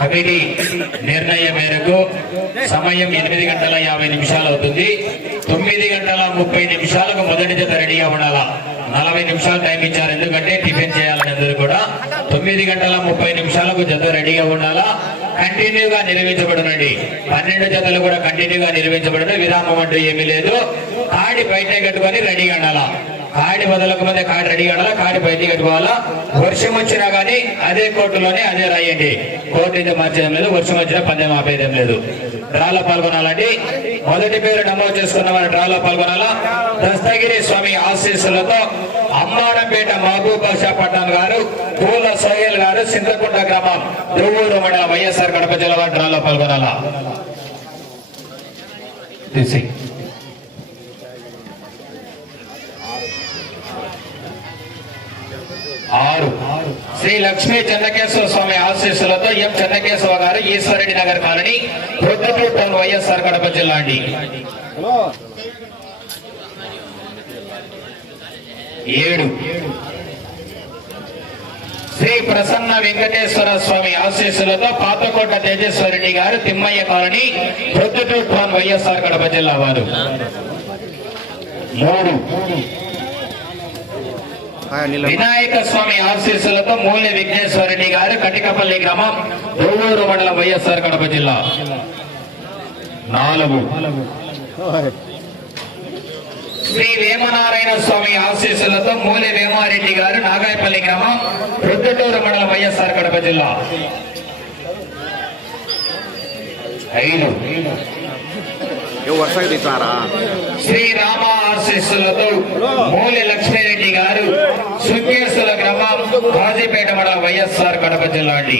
Committee నిర్ణయం మేరకు సమయం ఎనిమిది గంటల యాభై నిమిషాలు అవుతుంది. తొమ్మిది గంటల ముప్పై నిమిషాలకు మొదటి జత రెడీగా ఉండాలా? నలభై నిమిషాలు టైం ఇచ్చారు. ఎందుకంటే టిఫిన్ చేయాలని అందరూ కూడా తొమ్మిది గంటల ముప్పై నిమిషాలకు జత రెడీగా ఉండాలా? కంటిన్యూగా నిర్వహించబడునండి. పన్నెండు జతలు కూడా కంటిన్యూగా నిర్వహించబడును. విరామం అంటూ ఏమీ లేదు. ఆడి బయట కట్టుకొని రెడీగా ఉండాలా? కాడి వదలకు ముందే కాడి రెడీ ఉండాలా కాడి బయటికి కట్టుకోవాలా? వర్షం వచ్చినా గానీ అదే కోర్టులోనే అదే రాయండి. కోర్టు ఇంత మార్చేయడం లేదు వర్షం వచ్చినా పందెం ఆపేయడం లేదు. డ్రాలో పాల్గొనాలండి. మొదటి పేరు నమోదు చేసుకున్న వారు డ్రాలో పాల్గొనాలా? దస్తగిరి స్వామి ఆశీస్సులతో అమ్మారంపేట మహబూబ్ బాషా పట్టాన్ గారు పూల సోహెల్ గారు సింతకుంట గ్రామం దువ్వూరు మండలం వైఎస్ఆర్ కడప జిల్లా డ్రాలో పాల్గొనాలా? తీసి ఆరు. శ్రీ లక్ష్మీ చెన్నకేశ్వర స్వామి ఆశీస్సులతో M Chennakeswara garu Eswar Reddy Nagar colony town YSR Kadapa జిల్లా అండి. ఏడు. శ్రీ ప్రసన్న వెంకటేశ్వర స్వామి ఆశీస్సులతో Pathakota Tejeswar Reddy garu Timmaiah colony town YSR Kadapa జిల్లా వారు. మూడు. వినాయక స్వామి ఆశీస్సులతో మూల్య విఘ్నేశ్వరరెడ్డి గారు కటికపల్లి గ్రామం దొవ్వూరు మండలం వైఎస్ఆర్ కడప జిల్లా. నాలుగు. శ్రీ వేమనారాయణ స్వామి ఆశీస్సులతో మూల్య వేమారెడ్డి గారు నాగాయపల్లి గ్రామం ప్రొద్దుటూరు మండలం వైఎస్ఆర్ కడప జిల్లా. ఐదు. వర్షాలు తీసారా శ్రీ రామ ఆశీస్సులతో మూలి లక్ష్మీరెడ్డి గారు సుఖేశ్వర గ్రామం కాజీపేట మండలం వైఎస్ఆర్ కడప జిల్లా అండి.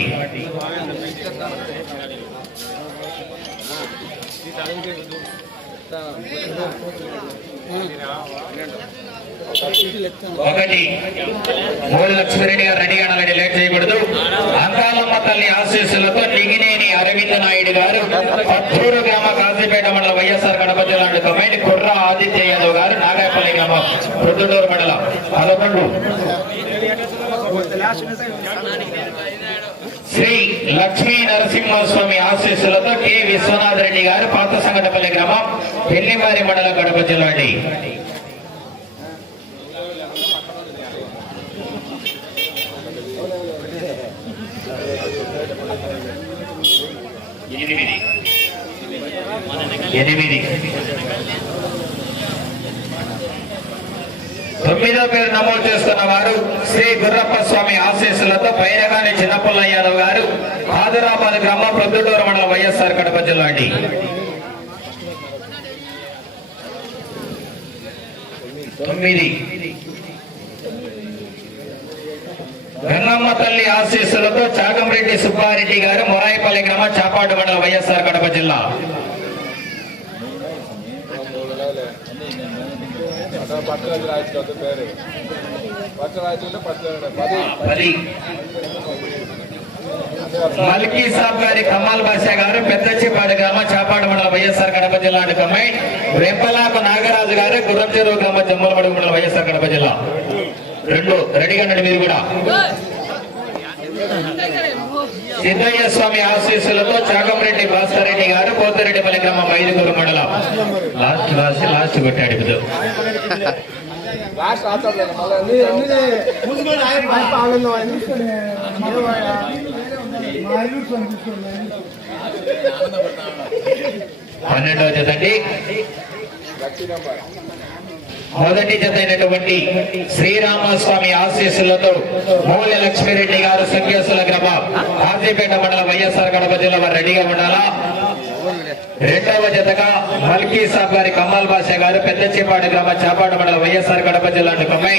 ఒకటి మూడు లక్ష్మీరెడ్డి గారు రెడీ అనాలని లేట్ చేయకూడదు. అంకాలమ్మ తల్లి ఆశీస్సులతో నిగినేని అరవింద్ నాయుడు గారు పత్తూరు గ్రామ కాజీపేట మండలం వైఎస్ఆర్ కడప జిల్లా అండి కుర్ర ఆదిత్య యాదవ్ గారు నాగాయపల్లి గ్రామం ప్రొద్దుటూరు మండలం. పదకొండు. శ్రీ లక్ష్మీ నరసింహస్వామి ఆశీస్సులతో కె. విశ్వనాథ్ రెడ్డి గారు పాత సంగటపల్లి గ్రామం పెళ్ళివారి మండలం కడప జిల్లా ఎనిమిది. ఎనిమిది. తొమ్మిదో పేరు నమోదు చేస్తున్న వారు శ్రీ గుర్రప్ప స్వామి ఆశీస్సులతో పైరగాని చిన్నపుల్ల యాదవ్ గారు ఆదిరాబాద్ గ్రామం ప్రొద్దుటూరు మండలం వైఎస్ఆర్ కడప జిల్లా అండి. తొమ్మిది. గంగమ్మ తల్లి ఆశీస్సులతో చాగంరెడ్డి సుబ్బారెడ్డి గారు మొరాయిపల్లి గ్రామ చాపాడు మండలం వైఎస్ఆర్ కడప జిల్లా. మల్కీ సాబ్ గారి కమాల్ బాషా గారు పెద్దచ్చిపాడు గ్రామ చాపాడు మండలం వైఎస్ఆర్ కడప జిల్లా అండి కమ్మాయి రెప్పలాకు నాగరాజు గారు గుర్రం చెరువు గ్రామం జమ్మలమడుగు మండలం వైఎస్ఆర్ కడప జిల్లా. రెండు. రెడీగా ఉండండి మీరు కూడా. సిద్ధయ్య స్వామి ఆశీస్సులతో చాగంరెడ్డి భాస్కర్ రెడ్డి గారు పోతిరెడ్డిపల్లి గ్రామం ఐదుగురు మండలం. లాస్ట్ రాసి లాస్ట్ కొట్టాడు ఇప్పుడు. లాస్ట్ ఆచారం మళ్ళీ పన్నెండవ జత అండి మొదటి జత అయినటువంటి శ్రీరామస్వామి ఆశీస్సులతో మూల్య లక్ష్మీరెడ్డి గారు సంఖ్యాసుల గ్రామం కాజీపేట మండలం వైఎస్ఆర్ కడప జిల్లా వారు రెడీగా ఉండాలా? రెండవ జతగా మల్కీ సాబ్ గారి కమాల్ బాషా గారు పెద్ద చేపాడు గ్రామం మండలం వైఎస్ఆర్ కడప జిల్లా కమ్మై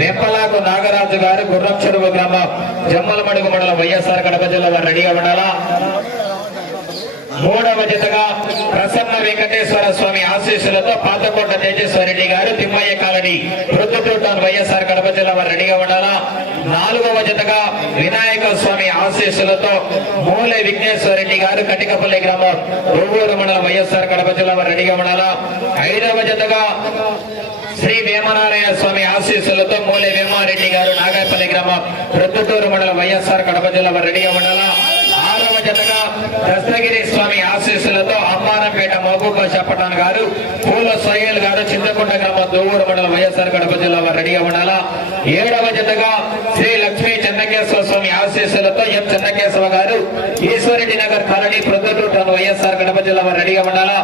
రెప్పలాకు నాగరాజు గారు గుర్రం చెరువు గ్రామం జమ్మలమడుగు మండలం వైఎస్ఆర్ కడప జిల్లా వారు రెడీగా ఉండాలా? మూడవ జతగా ప్రసన్న వెంకటేశ్వర స్వామి ఆశీస్సులతో పాతకోట తేజస్వరెడ్డి గారు తిమ్మయ్య కాలనీ ప్రొద్దుటూటాన్ వైఎస్ఆర్ కడప జిల్లా వారు రెడీగా ఉండాలా? నాలుగవ జతగా వినాయక స్వామి ఆశీస్సులతో మూలె విఘ్నేశ్వర రెడ్డి గారు కటికపల్లి గ్రామం రొవ్వూరు మండలం వైఎస్ఆర్ కడప జిల్లా వారు రెడీగా ఉండాలా? ఐదవ జతగా శ్రీ వేమనారాయణ స్వామి ఆశీస్సులతో మూలె వేమారెడ్డి గారు నాగాయపల్లి గ్రామం ప్రొద్దుటూరు మండలం వైఎస్ఆర్ కడప జిల్లా వారు రెడీగా ఉండాలా? జతగా దశగిరి స్వామి ఆశీస్సులతో అమ్మారంపేట మహబూబా చెప్పటాన్ గారు పూల సోయల్ గారు చింతకుంట గ్రామం దోవూరు మండలం వైఎస్ఆర్ కడప జిల్లా వారు రెడీగా ఉండాలా? ఏడవ జతగా శ్రీ లక్ష్మీ చెన్నకేశ్వర స్వామి ఆశీస్సులతో M Chennakeswara garu Eswar Reddy Nagar colony Proddatur YSR Kadapa జిల్లా వారు రెడీగా ఉండాలా?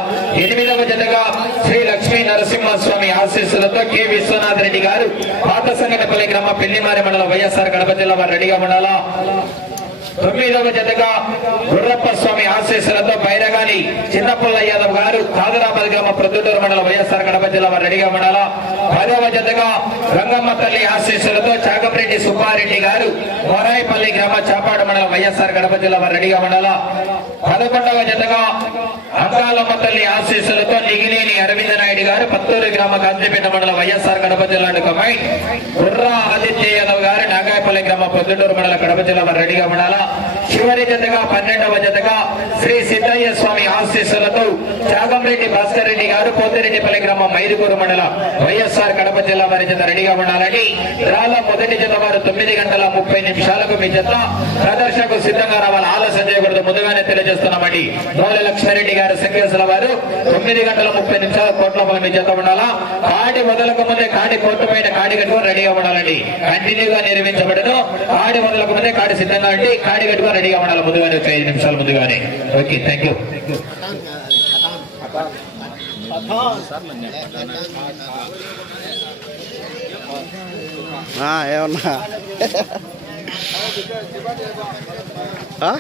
ఎనిమిదవ జతగా శ్రీ లక్ష్మీ నరసింహ స్వామి ఆశీస్సులతో కె విశ్వనాథ్ రెడ్డి గారు పాత సంఘటపల్లి గ్రామ పెళ్ళిమారి మండలం వైఎస్ఆర్ కడప జిల్లా వారు రెడీగా ఉండాలా? తొమ్మిదవ జతగా గుర్రప్ప స్వామి ఆశీస్సులతో బైరగాని చిన్నపల్ల యాదవ్ గారు కాదరాబాద్ గ్రామ ప్రొద్దుటూరు మండలం వైఎస్ఆర్ కడప జిల్లా వారు రెడీగా ఉండాలా? పదవ జతగా రంగమ్మ తల్లి ఆశీస్సులతో చాగంరెడ్డి సుబ్బారెడ్డి గారు మొరాయిపల్లి గ్రామ చాపాడు మండలం వైఎస్ఆర్ కడప జిల్లా వారు రెడీగా ఉండాలా? పదకొండవ జతగా అంకాలమ్మ తల్లి ఆశీస్సులతో నిగిలేని అరవింద నాయుడు గారు పత్తూరు గ్రామ కాంతిపేట మండలం వైఎస్ఆర్ కడప జిల్లా కమై బుర్రా ఆదిత్య యాదవ్ గారు నాగాయపల్లి గ్రామ పొద్దుటూరు మండల కడప జిల్లా వారు రెడీగా ఉండాలా? చివరి జతగా పన్నెండవ జతగా శ్రీ సిద్ధయ్య స్వామి ఆశీస్సులతో త్యాగంరెడ్డి భాస్కర్ రెడ్డి గారు పోతిరెడ్డిపల్లి గ్రామం మైదుకూరు మండలం వైఎస్ఆర్ కడప జిల్లా వారి జత రెడీగా ఉండాలని రాల మొదటి జత వారు తొమ్మిది గంటల ముప్పై నిమిషాలకు మీ జత ప్రదర్శనకు సిద్ధంగా రావాలి ఆలస్యం చేయకూడదు. ముందుగానే తెలియజేస్తున్నామండి. మూల లక్ష్మారెడ్డి గారు సంకేశ్వర వారు తొమ్మిది గంటల ముప్పై నిమిషాల కోట్ల మీ జత ఉండాలా? కాడి మొదలకు ముందే కాడి కోర్టు పైన కాడి కట్టుకొని రెడీగా ఉండాలండి. కంటిన్యూగా నిర్మించబడను. కాడి మొదలకు ముందే కాడి సిద్ధంగా ఉండి కాడి కట్టుకొని రెడీగా ఉండాలి ముందుగానే ఒక ఐదు నిమిషాలు ముందుగానే ఓకే థ్యాంక్ యూ ఏమన్నా? ఆ?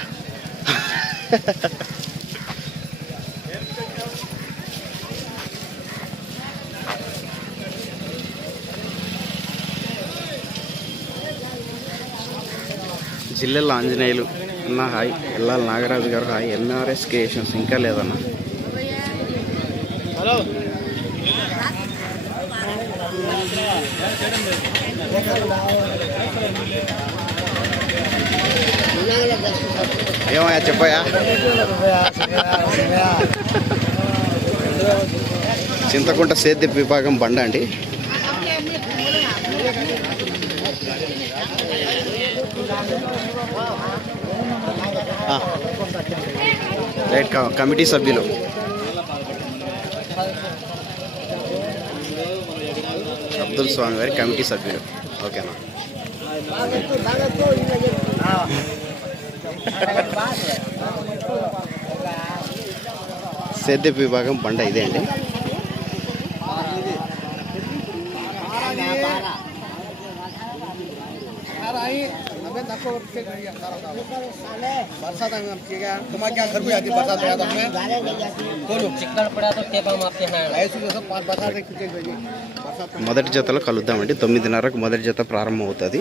జిల్లెల ఆంజనేయులు. అన్న హాయ్. ఎల్లాల నాగరాజు గారు హాయ్. ఎంఆర్ఎస్ క్రియేషన్స్ ఇంకా లేదన్న. ఏమయ్యా చెప్పయ్యా? చింతకుంట సేద్య విభాగం బండ అండి. రైట్ క- కమిటీ సభ్యులు. అబ్దుల్ స్వామి గారి కమిటీ సభ్యులు. ఓకేనా? సేద్య విభాగం బండ ఇదే అండి. बरसात में तुम्हारे क्या घर को आती बरसात आया था मैं बोलो चिकन पड़ा तो टेबल मापते हैं ऐसे जैसे पाँच बरसात खींचे बरसात మొదటి జతలో కలుద్దామండి తొమ్మిదిన్నరకు మొదటి జత ప్రారంభం అవుతుంది